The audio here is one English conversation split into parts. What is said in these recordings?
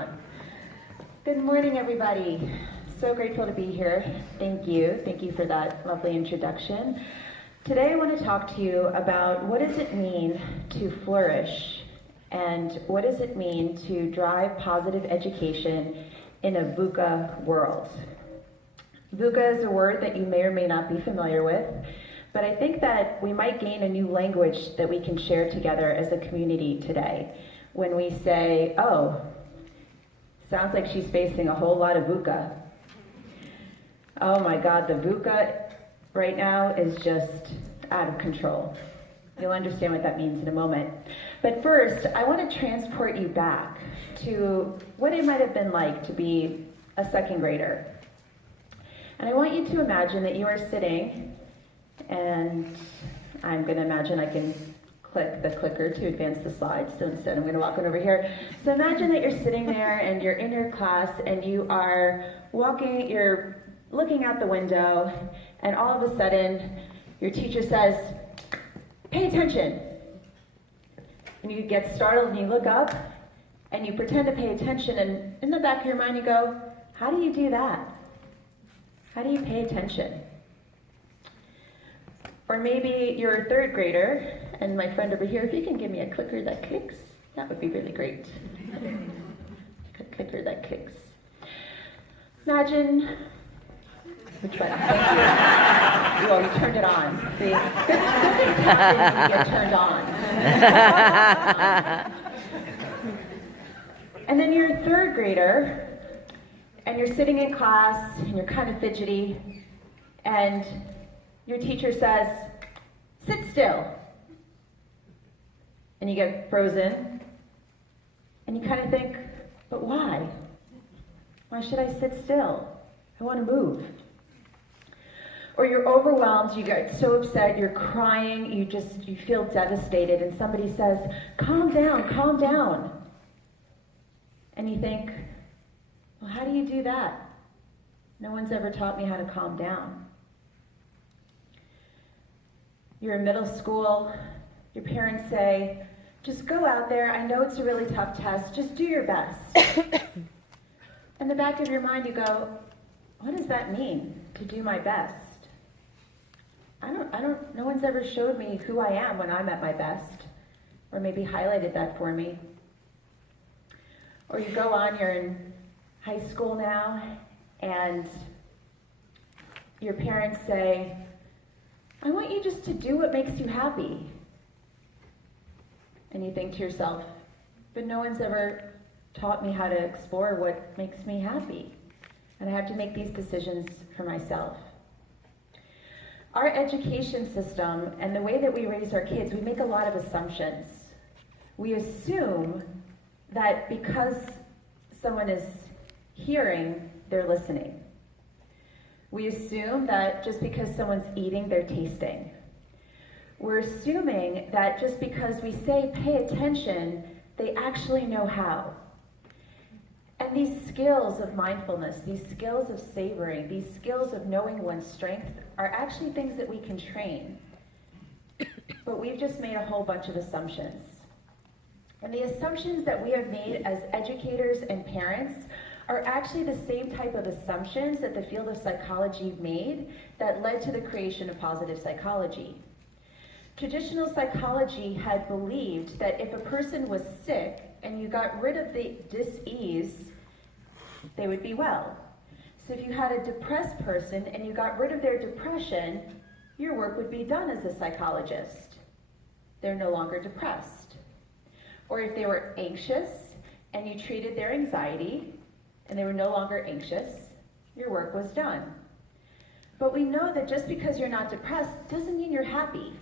on. Good morning, everybody. So grateful to be here. Thank you. Thank you for that lovely introduction. Today I want to talk to you about what does it mean to flourish and what does it mean to drive positive education in a VUCA world. VUCA is a word that you may or may not be familiar with, but I think that we might gain a new language that we can share together as a community today when we say, oh, sounds like she's facing a whole lot of VUCA. Oh my God, the VUCA right now is just out of control. You'll understand what that means in a moment. But first, I want to transport you back to what it might have been like to be a second grader. And I want you to imagine that you are sitting, and I'm going to imagine I can click the clicker to advance the slides, so instead I'm going to walk on over here. So imagine that you're sitting there and you're in your class and you are you're looking out the window, and all of a sudden your teacher says, "Pay attention." And you get startled and you look up and you pretend to pay attention, and in the back of your mind you go, how do you do that? How do you pay attention? Or maybe you're a third grader, and my friend over here, if you can give me a clicker that clicks, that would be really great. A clicker that clicks. Imagine, which one? Thank you. Oh, you turned it on. See, good things happen when you get turned on. And then you're a third grader, and you're sitting in class, and you're kind of fidgety, and your teacher says, "Sit still." And you get frozen, and you kind of think, but why? Why should I sit still? I want to move. Or you're overwhelmed, you get so upset, you're crying, you feel devastated, and somebody says, calm down, calm down. And you think, well, how do you do that? No one's ever taught me how to calm down. You're in middle school, your parents say, just go out there, I know it's a really tough test, just do your best. In the back of your mind you go, what does that mean, to do my best? No one's ever showed me who I am when I'm at my best, or maybe highlighted that for me. Or you go on, you're in high school now, and your parents say, I want you just to do what makes you happy. And you think to yourself, but no one's ever taught me how to explore what makes me happy. And I have to make these decisions for myself. Our education system and the way that we raise our kids, we make a lot of assumptions. We assume that because someone is hearing, they're listening. We assume that just because someone's eating, they're tasting. We're assuming that just because we say pay attention, they actually know how. And these skills of mindfulness, these skills of savoring, these skills of knowing one's strength are actually things that we can train. But we've just made a whole bunch of assumptions. And the assumptions that we have made as educators and parents are actually the same type of assumptions that the field of psychology made that led to the creation of positive psychology. Traditional psychology had believed that if a person was sick and you got rid of the dis-ease, they would be well. So if you had a depressed person and you got rid of their depression, your work would be done as a psychologist. They're no longer depressed. Or if they were anxious and you treated their anxiety and they were no longer anxious, your work was done. But we know that just because you're not depressed doesn't mean you're happy.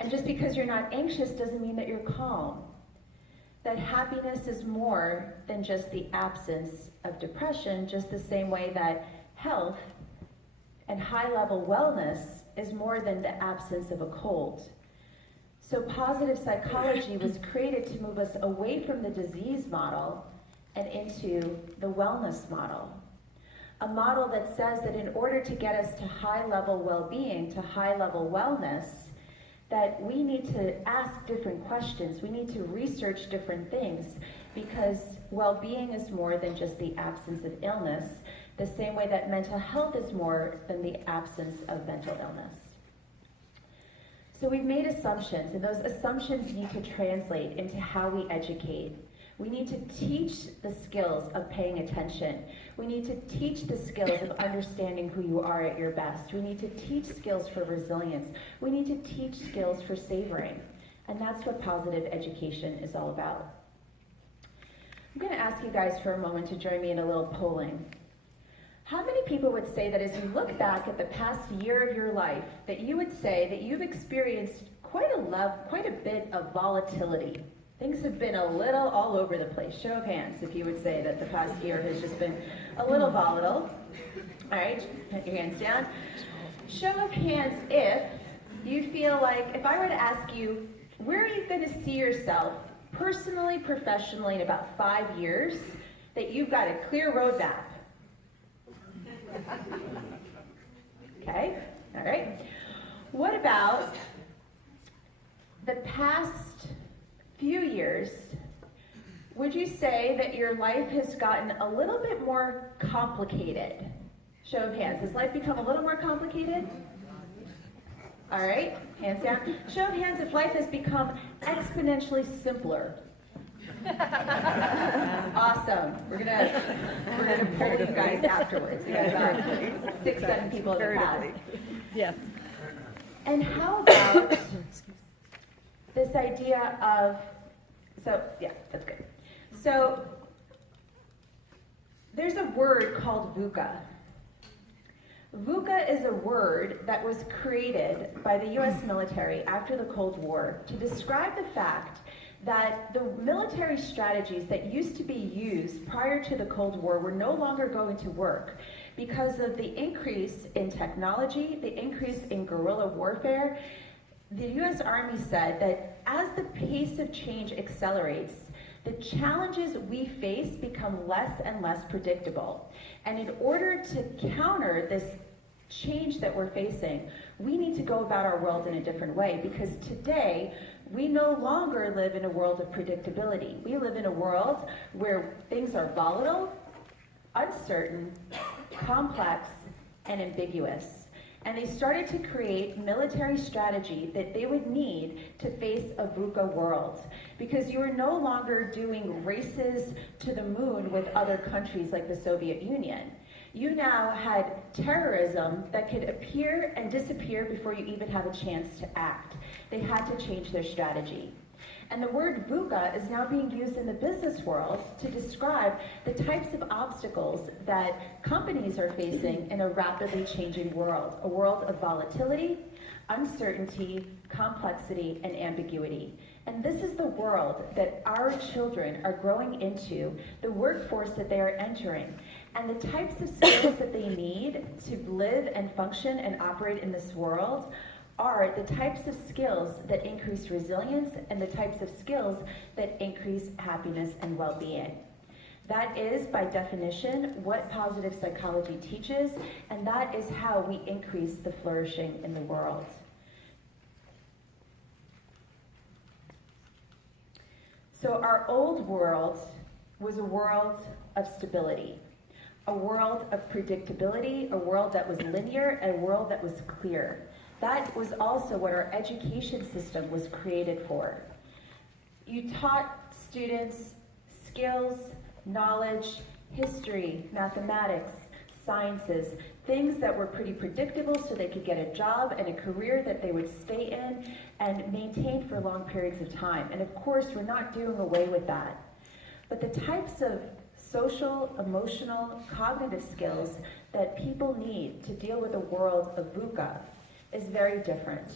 And just because you're not anxious doesn't mean that you're calm. That happiness is more than just the absence of depression, just the same way that health and high-level wellness is more than the absence of a cold. So positive psychology was created to move us away from the disease model and into the wellness model. A model that says that in order to get us to high-level well-being, to high-level wellness, that we need to ask different questions, we need to research different things, because well-being is more than just the absence of illness, the same way that mental health is more than the absence of mental illness. So we've made assumptions, and those assumptions need to translate into how we educate. We need to teach the skills of paying attention. We need to teach the skills of understanding who you are at your best. We need to teach skills for resilience. We need to teach skills for savoring. And that's what positive education is all about. I'm going to ask you guys for a moment to join me in a little polling. How many people would say that as you look back at the past year of your life, that you would say that you've experienced quite a bit of volatility? Things have been a little all over the place. Show of hands if you would say that the past year has just been a little volatile. All right, put your hands down. Show of hands if you feel like, if I were to ask you, where are you going to see yourself personally, professionally in about 5 years, that you've got a clear roadmap? Okay, all right. What about the past few years? Would you say that your life has gotten a little bit more complicated? Show of hands. Has life become a little more complicated? All right, hands down. Show of hands if life has become exponentially simpler. Awesome. We're gonna poll you guys afterwards. You guys are 6, 7 people in the pad. Yes. And how about this idea of, so yeah, that's good. So there's a word called VUCA. VUCA is a word that was created by the US military after the Cold War to describe the fact that the military strategies that used to be used prior to the Cold War were no longer going to work because of the increase in technology, the increase in guerrilla warfare. The US Army said that as the pace of change accelerates, the challenges we face become less and less predictable. And in order to counter this change that we're facing, we need to go about our world in a different way, because today we no longer live in a world of predictability. We live in a world where things are volatile, uncertain, complex, and ambiguous. And they started to create military strategy that they would need to face a VUCA world, because you are no longer doing races to the moon with other countries like the Soviet Union. You now had terrorism that could appear and disappear before you even have a chance to act. They had to change their strategy. And the word VUCA is now being used in the business world to describe the types of obstacles that companies are facing in a rapidly changing world, a world of volatility, uncertainty, complexity, and ambiguity. And this is the world that our children are growing into, the workforce that they are entering, and the types of skills that they need to live and function and operate in this world are the types of skills that increase resilience and the types of skills that increase happiness and well-being. That is, by definition, what positive psychology teaches, and that is how we increase the flourishing in the world. So our old world was a world of stability, a world of predictability, a world that was linear, and a world that was clear. That was also what our education system was created for. You taught students skills, knowledge, history, mathematics, sciences, things that were pretty predictable so they could get a job and a career that they would stay in and maintain for long periods of time. And of course, we're not doing away with that. But the types of social, emotional, cognitive skills that people need to deal with a world of VUCA is very different.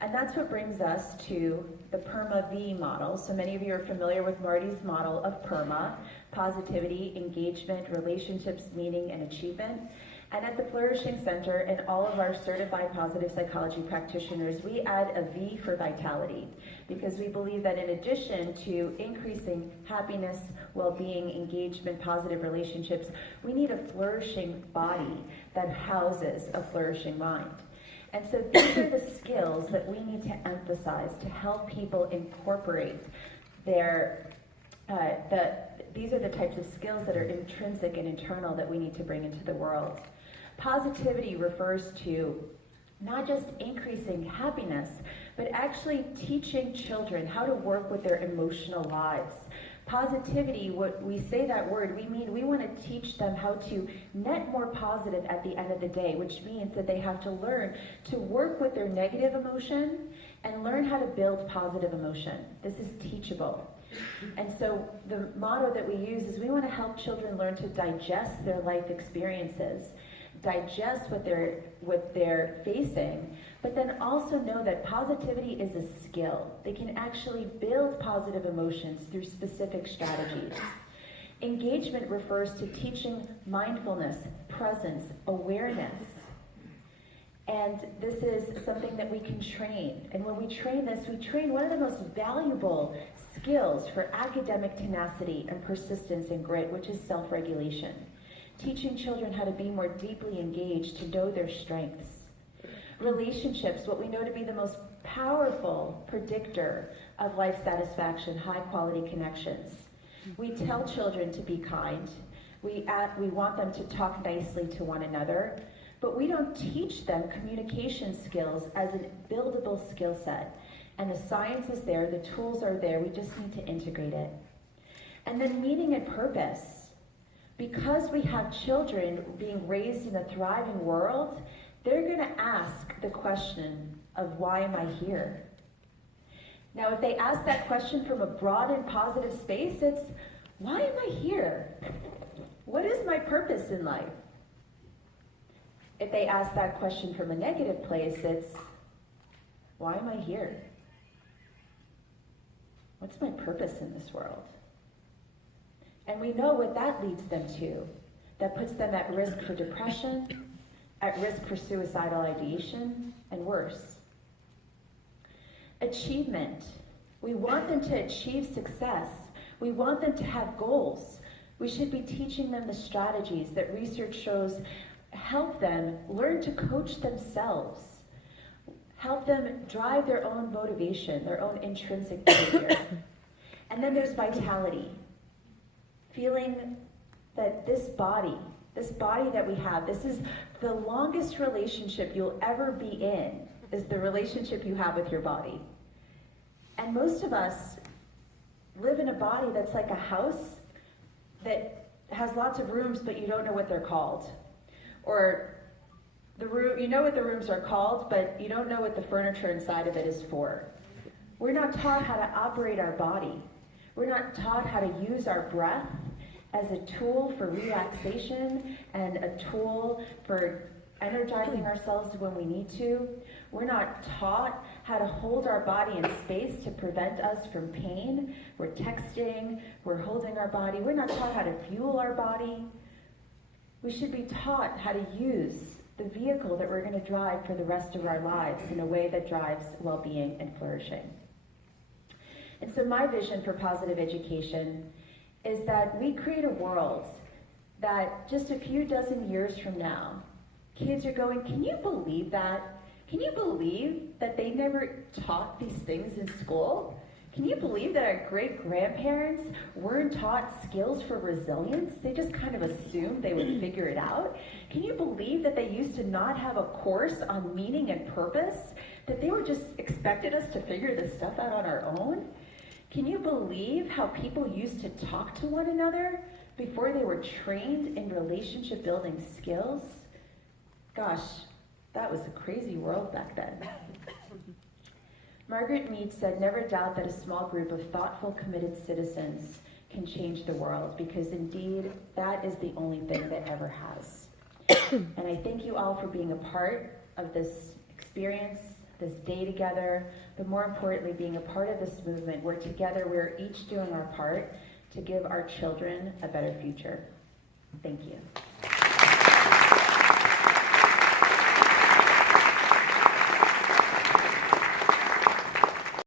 And that's what brings us to the PERMA-V model. So many of you are familiar with Marty's model of PERMA: positivity, engagement, relationships, meaning, and achievement. And at the Flourishing Center and all of our certified positive psychology practitioners, we add a V for vitality, because we believe that in addition to increasing happiness, well-being, engagement, positive relationships, we need a flourishing body that houses a flourishing mind. And so these are the skills that we need to emphasize to help people incorporate their these are the types of skills that are intrinsic and internal that we need to bring into the world. Positivity refers to not just increasing happiness, but actually teaching children how to work with their emotional lives. Positivity, what we say that word, we mean we want to teach them how to net more positive at the end of the day, which means that they have to learn to work with their negative emotion and learn how to build positive emotion. This is teachable. And so the motto that we use is we want to help children learn to digest their life experiences, digest what they're facing, but then also know that positivity is a skill. They can actually build positive emotions through specific strategies. Engagement refers to teaching mindfulness, presence, awareness. And this is something that we can train. And when we train this, we train one of the most valuable skills for academic tenacity and persistence and grit, which is self-regulation. Teaching children how to be more deeply engaged, to know their strengths. Relationships, what we know to be the most powerful predictor of life satisfaction, high-quality connections. We tell children to be kind. We want them to talk nicely to one another, but we don't teach them communication skills as a buildable skill set. And the science is there, the tools are there, we just need to integrate it. And then meaning and purpose. Because we have children being raised in a thriving world, they're going to ask the question of, why am I here? Now, if they ask that question from a broad and positive space, it's, why am I here? What is my purpose in life? If they ask that question from a negative place, it's, why am I here? What's my purpose in this world? And we know what that leads them to. That puts them at risk for depression, at risk for suicidal ideation, and worse. Achievement. We want them to achieve success. We want them to have goals. We should be teaching them the strategies that research shows help them learn to coach themselves, help them drive their own motivation, their own intrinsic behavior. And then there's vitality. Feeling that this body that we have, this is the longest relationship you'll ever be in, is the relationship you have with your body. And most of us live in a body that's like a house that has lots of rooms, but you don't know what they're called. Or the room, you know what the rooms are called, but you don't know what the furniture inside of it is for. We're not taught how to operate our body. We're not taught how to use our breath as a tool for relaxation and a tool for energizing ourselves when we need to. We're not taught how to hold our body in space to prevent us from pain. We're texting, we're holding our body. We're not taught how to fuel our body. We should be taught how to use the vehicle that we're going to drive for the rest of our lives in a way that drives well-being and flourishing. And so my vision for positive education is that we create a world that just a few dozen years from now, kids are going, can you believe that? Can you believe that they never taught these things in school? Can you believe that our great-grandparents weren't taught skills for resilience? They just kind of assumed they would figure it out. Can you believe that they used to not have a course on meaning and purpose? That they were just expected us to figure this stuff out on our own? Can you believe how people used to talk to one another before they were trained in relationship building skills? Gosh, that was a crazy world back then. Margaret Mead said, never doubt that a small group of thoughtful, committed citizens can change the world, because indeed, that is the only thing that ever has. And I thank you all for being a part of this experience, this day together, but more importantly, being a part of this movement where together we're each doing our part to give our children a better future. Thank you.